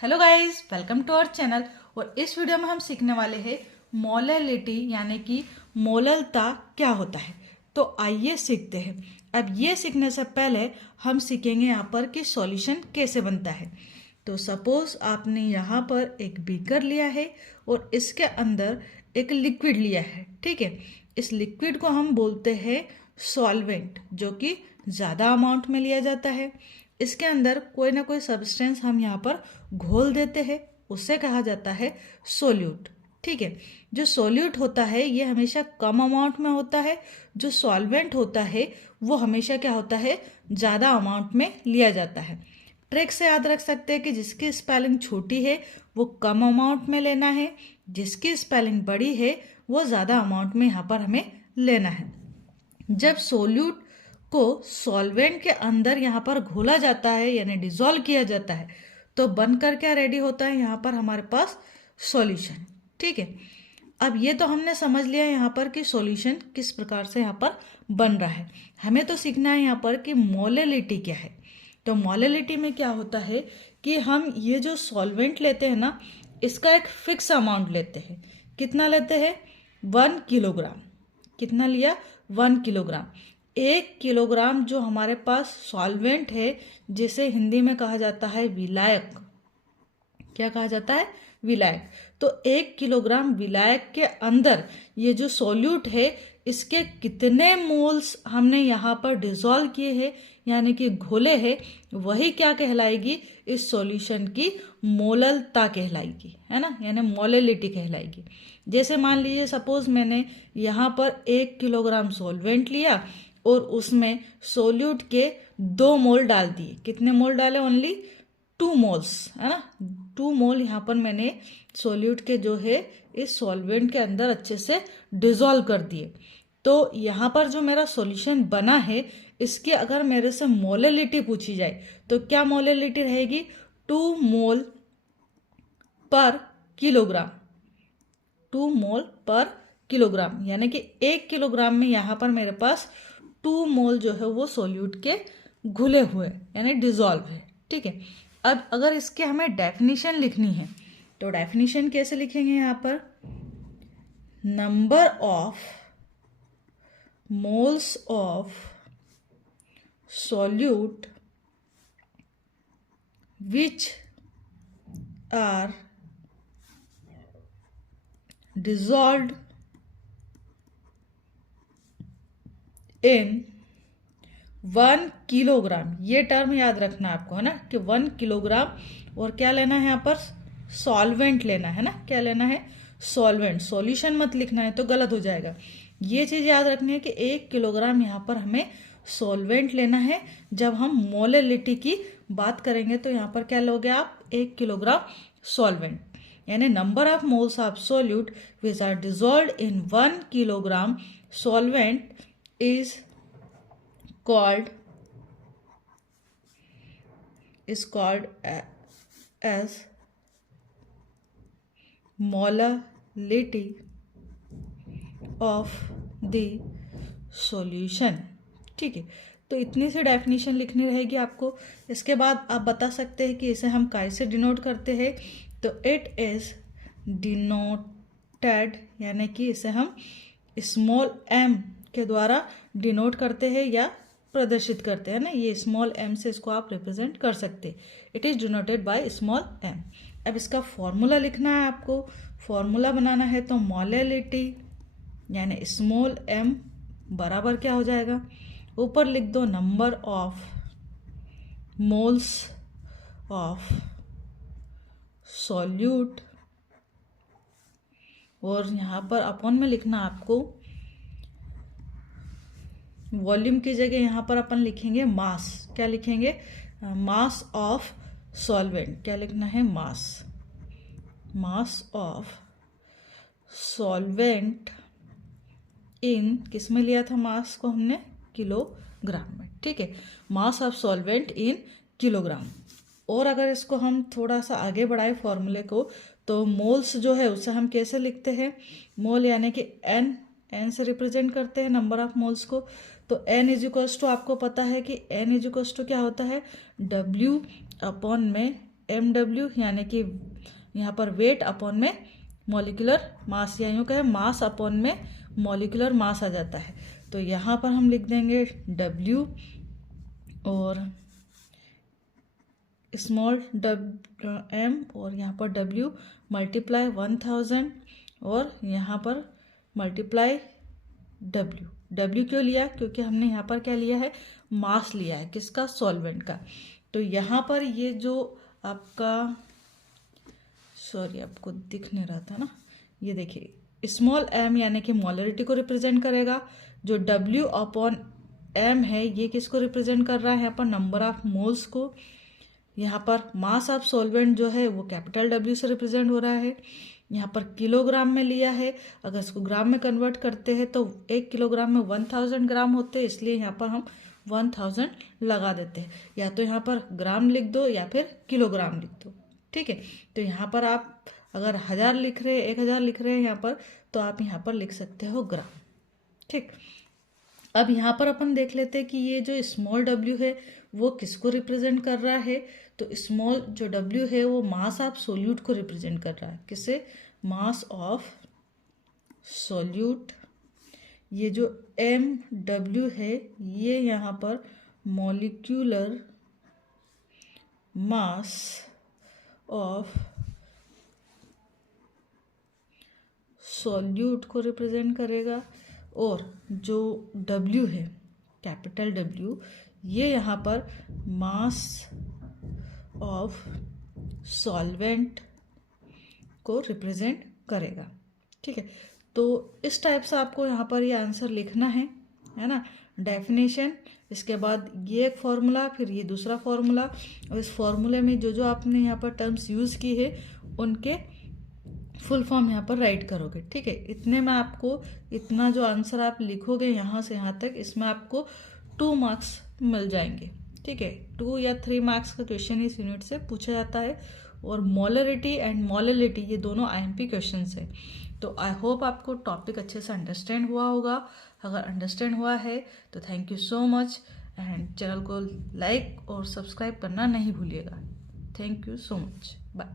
Hello guys, welcome to our channel. और इस video में हम सीखने वाले हैं मोलैलिटी यानी कि मोललता क्या होता है। तो आइए सीखते हैं। अब ये सीखने से पहले हम सीखेंगे यहाँ पर कि सॉल्यूशन कैसे बनता है। तो सपोज आपने यहाँ पर एक बीकर लिया है और इसके अंदर एक लिक्विड लिया है, ठीक है। इस लिक्विड को हम बोलते हैं सॉल्वेंट, जो कि ज़्यादा अमाउंट में लिया जाता है। इसके अंदर कोई ना कोई सब्सटेंस हम यहाँ पर घोल देते हैं, उससे कहा जाता है सोल्यूट, ठीक है। जो सोल्यूट होता है ये हमेशा कम अमाउंट में होता है, जो सॉल्वेंट होता है वो हमेशा क्या होता है, ज़्यादा अमाउंट में लिया जाता है। ट्रिक से याद रख सकते हैं कि जिसकी स्पेलिंग छोटी है वो कम अमाउंट में लेना है, जिसकी स्पेलिंग बड़ी है वो ज़्यादा अमाउंट में यहाँ पर हमें लेना है। जब सोल्यूट को सॉल्वेंट के अंदर यहाँ पर घोला जाता है यानी डिसॉल्व किया जाता है, तो बनकर क्या रेडी होता है, यहाँ पर हमारे पास सॉल्यूशन, ठीक है। अब ये तो हमने समझ लिया यहाँ पर कि सॉल्यूशन किस प्रकार से यहाँ पर बन रहा है। हमें तो सीखना है यहाँ पर कि मोलैलिटी क्या है। तो मोलैलिटी में क्या होता है कि हम ये जो सॉल्वेंट लेते हैं ना, इसका एक फिक्स अमाउंट लेते हैं। कितना लेते हैं? 1 किलोग्राम। कितना लिया? 1 किलोग्राम। 1 किलोग्राम जो हमारे पास सॉल्वेंट है, जिसे हिंदी में कहा जाता है विलायक। क्या कहा जाता है? विलायक। तो 1 किलोग्राम विलायक के अंदर ये जो सॉल्यूट है, इसके कितने मोल्स हमने यहाँ पर डिसॉल्व किए हैं यानी कि घोले हैं, वही क्या कहलाएगी, इस सॉल्यूशन की मोललता कहलाएगी, है ना, यानी मोलैलिटी कहलाएगी। जैसे मान लीजिए सपोज मैंने यहाँ पर 1 किलोग्राम सॉल्वेंट लिया और उसमें सोल्यूट के 2 मोल डाल दिए। कितने मोल डाले? ओनली 2 मोल्स, है ना। 2 मोल यहाँ पर मैंने सोल्यूट के जो है इस सॉल्वेंट के अंदर अच्छे से डिसॉल्व कर दिए। तो यहाँ पर जो मेरा सॉल्यूशन बना है, इसकी अगर मेरे से मोलैलिटी पूछी जाए तो क्या मोलैलिटी रहेगी? 2 मोल पर किलोग्राम। 2 मोल पर किलोग्राम यानी कि 1 किलोग्राम में यहाँ पर मेरे पास 2 मोल जो है वो सोल्यूट के घुले हुए यानी डिसॉल्व है, ठीक है। अब अगर इसके हमें डेफिनेशन लिखनी है तो डेफिनेशन कैसे लिखेंगे? यहाँ पर number of moles of solute which are dissolved in 1 kilogram. ये टर्म याद रखना है आपको, है ना, कि 1 किलोग्राम और क्या लेना है यहाँ पर? सॉल्वेंट लेना है ना। क्या लेना है? सॉल्वेंट। सॉल्यूशन मत लिखना है तो गलत हो जाएगा। ये चीज़ याद रखनी है कि 1 किलोग्राम यहाँ पर हमें सॉल्वेंट लेना है। जब हम मोलैलिटी की बात करेंगे तो यहाँ पर क्या लोगे आप? 1 किलोग्राम सॉल्वेंट यानी number of moles of solute which are dissolved in 1 kilogram solvent is called as molality of the solution, ठीक है। तो इतनी सी डेफिनेशन लिखनी रहेगी आपको। इसके बाद आप बता सकते हैं कि इसे हम कैसे डिनोट करते हैं। तो इट इज डिनोटेड यानी कि इसे हम स्मॉल m के द्वारा डिनोट करते हैं या प्रदर्शित करते हैं ना। ये स्मॉल m से इसको आप रिप्रेजेंट कर सकते हैं। It is denoted by small m। अब इसका फॉर्मूला लिखना है आपको। फॉर्मूला बनाना है तो मोलैलिटी यानी स्मॉल m बराबर क्या हो जाएगा? ऊपर लिख दो number of moles of solute, और यहाँ पर अपॉन में लिखना आपको वॉल्यूम की जगह यहाँ पर अपन लिखेंगे मास। क्या लिखेंगे? Mass of solvent. क्या लिखना है? मास। मास ऑफ सॉल्वेंट इन, किस में लिया था मास को हमने? किलोग्राम में, ठीक है। Mass of solvent in kilogram. और अगर इसको हम थोड़ा सा आगे बढ़ाए फॉर्मूले को, तो मोल्स जो है उसे हम कैसे लिखते हैं? मोल यानी कि एन से रिप्रेजेंट करते हैं नंबर ऑफ मोल्स को। तो n इज इक्वल्स टू, आपको पता है कि n इज इक्वल्स टू क्या होता है? W अपॉन में MW यानी कि यहाँ पर वेट अपॉन में मॉलिक्यूलर मास, या यूँ कहें मास अपॉन में मॉलिक्यूलर मास आ जाता है। तो यहाँ पर हम लिख देंगे W और स्मॉल m और यहाँ पर W मल्टीप्लाई 1000 और यहाँ पर मल्टीप्लाई W क्यों लिया? क्योंकि हमने यहाँ पर क्या लिया है, मास लिया है, किसका? सॉल्वेंट का। तो यहाँ पर ये जो आपका, सॉरी आपको दिख नहीं रहा था ना, ये देखिए स्मॉल m यानी कि मोलरिटी को रिप्रेजेंट करेगा, जो W अपॉन m है ये किसको रिप्रेजेंट कर रहा है? यहाँ पर नंबर ऑफ मोल्स को। यहाँ पर मास ऑफ सॉल्वेंट जो है वो कैपिटल W से रिप्रेजेंट हो रहा है। यहाँ पर किलोग्राम में लिया है, अगर इसको ग्राम में कन्वर्ट करते हैं तो 1 किलोग्राम में 1000 ग्राम होते हैं, इसलिए यहाँ पर हम 1000 लगा देते हैं। या तो यहाँ पर ग्राम लिख दो या फिर किलोग्राम लिख दो, ठीक है। तो यहाँ पर आप अगर 1000 लिख रहे हैं, 1000 लिख रहे हैं यहाँ पर, तो आप यहाँ पर लिख सकते हो ग्राम, ठीक। अब यहाँ पर अपन देख लेते हैं कि ये जो स्मॉल w है वो किसको रिप्रेजेंट कर रहा है। तो स्मॉल जो w है वो मास ऑफ सोल्यूट को रिप्रेजेंट कर रहा है। किसे? Mass of solute. ये जो MW है ये यहाँ पर मॉलिक्यूलर मास ऑफ सॉल्यूट को रिप्रेजेंट करेगा, और जो W है कैपिटल W ये यहाँ पर मास ऑफ सॉल्वेंट को रिप्रेजेंट करेगा, ठीक है। तो इस टाइप से आपको यहाँ पर ये आंसर लिखना है ना। डेफिनेशन, इसके बाद ये एक फॉर्मूला, फिर ये दूसरा फॉर्मूला, और इस फॉर्मूले में जो जो आपने यहाँ पर टर्म्स यूज़ की है उनके फुल फॉर्म यहाँ पर राइट करोगे, ठीक है। इतने में आपको इतना जो आंसर आप लिखोगे यहाँ से यहाँ तक, इसमें आपको 2 मार्क्स मिल जाएंगे, ठीक है। 2 या 3 मार्क्स का क्वेश्चन इस यूनिट से पूछा जाता है, और मोलरिटी एंड मोललिटी ये दोनों IMP क्वेश्चन है। तो आई होप आपको टॉपिक अच्छे से अंडरस्टैंड हुआ होगा। अगर अंडरस्टैंड हुआ है तो thank you so much, and channel को लाइक और सब्सक्राइब करना नहीं भूलिएगा। Thank you so much, bye.